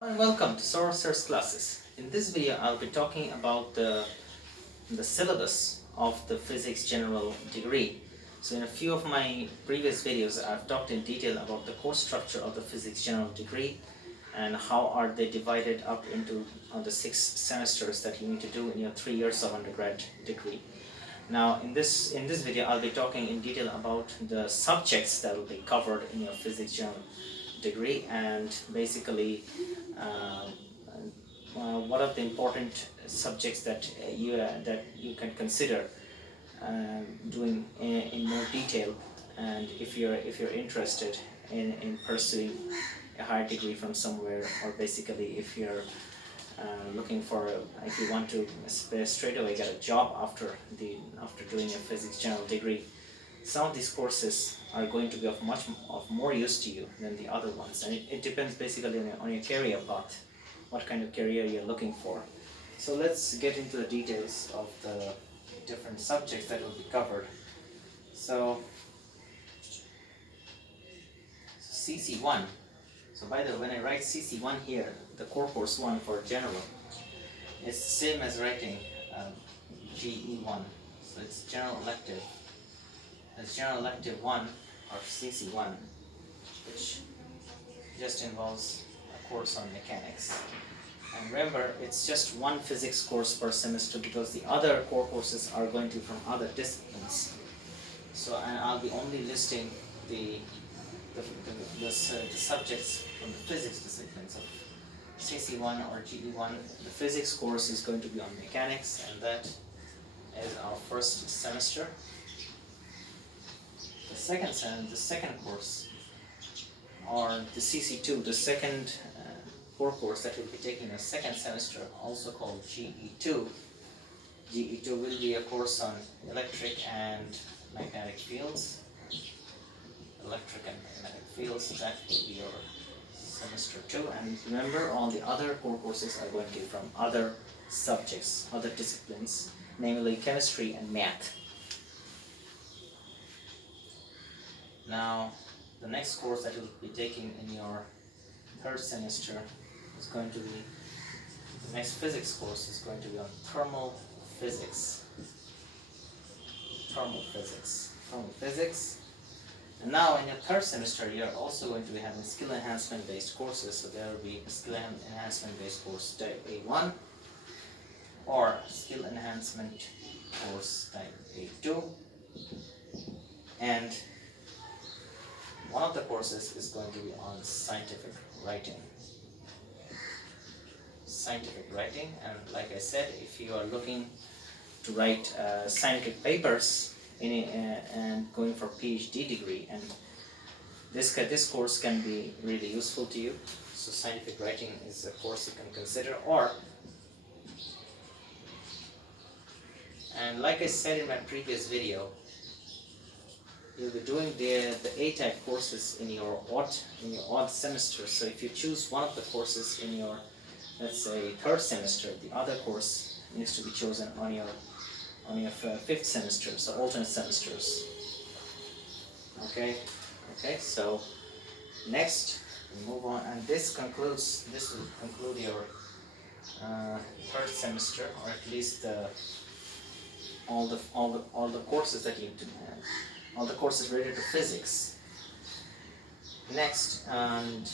And welcome to Sorcerer's classes. In this video, I'll be talking about the syllabus of the Physics General degree. So in a few of my previous videos, I've talked in detail about the course structure of the Physics General degree and how are they divided up into the 6 semesters that you need to do in your 3 years of undergrad degree. Now in this video, I'll be talking in detail about the subjects that will be covered in your Physics General degree and basically uh, what are the important subjects that you can consider doing in more detail, and if you're interested in pursuing a higher degree from somewhere, or basically if you're looking for if you want to straight away get a job after doing a physics general degree. Some of these courses are going to be of more use to you than the other ones, and it depends basically on your career path, what kind of career you're looking for. So let's get into the details of the different subjects that will be covered. So CC1. So by the way, when I write CC1 here, the core course 1 for general, it's the same as writing GE1. So it's general elective. It's general elective 1 or CC1, which just involves a course on mechanics. And remember, it's just one physics course per semester because the other core courses are going to be from other disciplines. So and I'll be only listing the subjects from the physics disciplines of CC1 or GE1. The physics course is going to be on mechanics, and that is our first semester. The second course, or the CC2, the second core course that we'll be taking in the second semester, also called GE2. GE2 will be a course on electric and magnetic fields. Electric and magnetic fields, that will be your semester 2. And remember, all the other core courses are going to be from other subjects, other disciplines, namely chemistry and math. Now, the next course that you'll be taking in your third semester is going to be, the next physics course is going to be on thermal physics. Thermal physics. Thermal physics. And now in your third semester, you're also going to be having skill enhancement based courses. So there will be a skill enhancement based course type A1 or skill enhancement course type A2. And one of the courses is going to be on scientific writing. Scientific writing, and like I said, if you are looking to write scientific papers and going for PhD degree, and this course can be really useful to you. So scientific writing is a course you can consider. And like I said in my previous video, you'll be doing the A-type courses in your odd semester. So if you choose one of the courses in your, let's say, third semester, the other course needs to be chosen on your fifth semester, so alternate semesters. Okay, so next we move on, and this will conclude your third semester, or at least all the courses that you do, all the courses related to physics. Next, and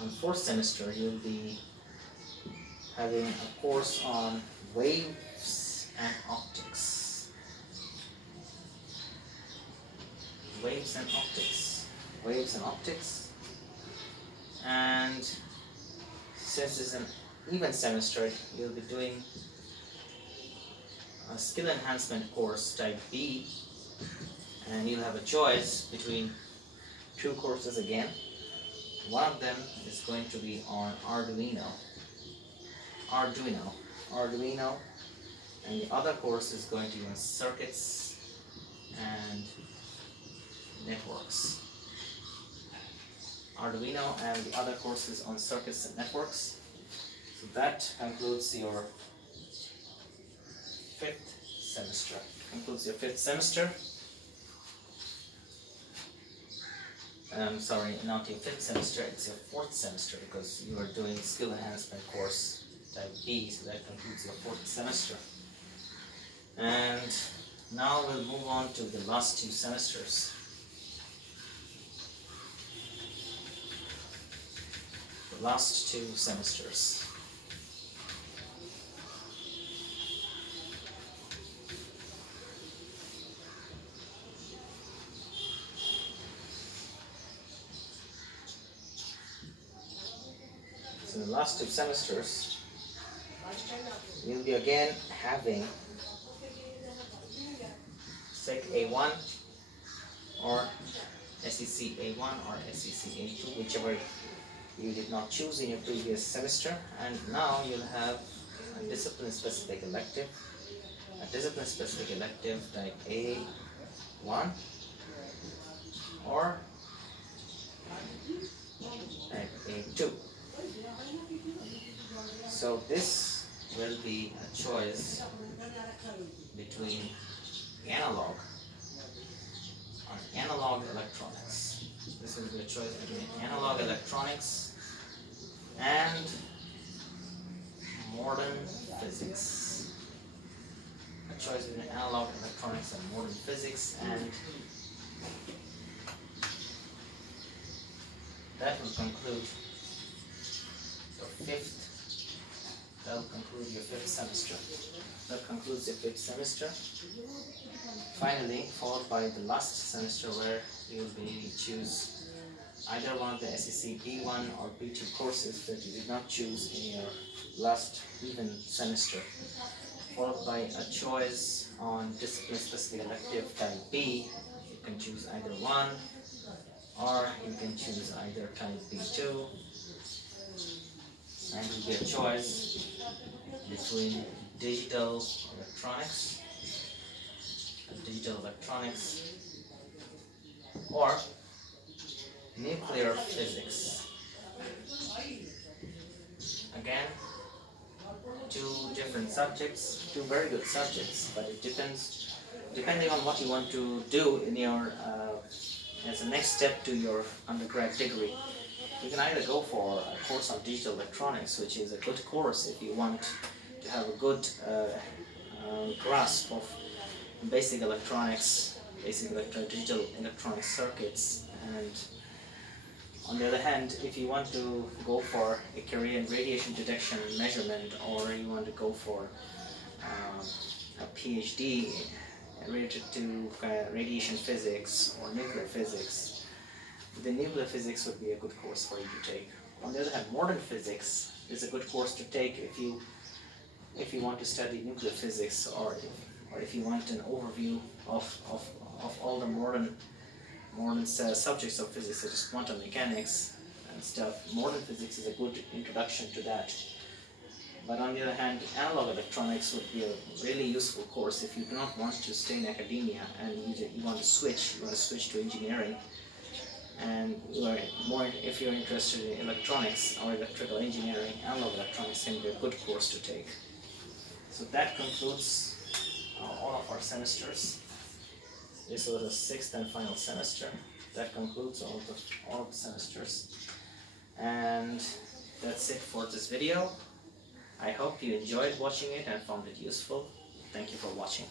on fourth semester, you'll be having a course on waves and optics. Waves and optics. Waves and optics. And since it's an even semester, you'll be doing a skill enhancement course type B, and you'll have a choice between 2 courses again. One of them is going to be on Arduino, and the other course is going to be on circuits and networks. Arduino and the other courses on circuits and networks. So that concludes your fifth semester. sorry, not your 5th semester, it's your 4th semester, because you are doing skill enhancement course type B, so that concludes your 4th semester. And now we'll move on to the last 2 semesters. The last 2 semesters. So in the last 2 semesters, you'll be again having SEC A1 or SEC A1 or SEC A2, whichever you did not choose in your previous semester. And now you'll have a discipline-specific elective, type A1 or type A2. So this will be a choice between analog electronics. This will be a choice between analog electronics and modern physics. A choice between analog electronics and modern physics, and that will conclude your 5th. That will conclude your 5th semester. That concludes your 5th semester. Finally, followed by the last semester, where you will be choose either one of the SEC B1 or B2 courses that you did not choose in your last even semester, followed by a choice on discipline-specific elective type B. You can choose either one, or you can choose either type B2, and it will be a choice between digital electronics or nuclear physics. Again, 2 different subjects, 2 very good subjects, but it depends, depending on what you want to do in your as a next step to your undergrad degree. You can either go for a course on digital electronics, which is a good course if you want to have a good grasp of basic electronics, digital electronic circuits. And on the other hand, if you want to go for a career in radiation detection and measurement, or you want to go for a PhD related to radiation physics or nuclear physics, the nuclear physics would be a good course for you to take. On the other hand, modern physics is a good course to take if you want to study nuclear physics, or if you want an overview of all the modern subjects of physics, such as quantum mechanics and stuff. Modern physics is a good introduction to that. But on the other hand, analog electronics would be a really useful course if you do not want to stay in academia and you want to switch to engineering, and if you're interested in electronics or electrical engineering. Analog electronics can be a good course to take. So that concludes all of our semesters. This was the 6th and final semester. That concludes all of the semesters. And that's it for this video. I hope you enjoyed watching it and found it useful. Thank you for watching.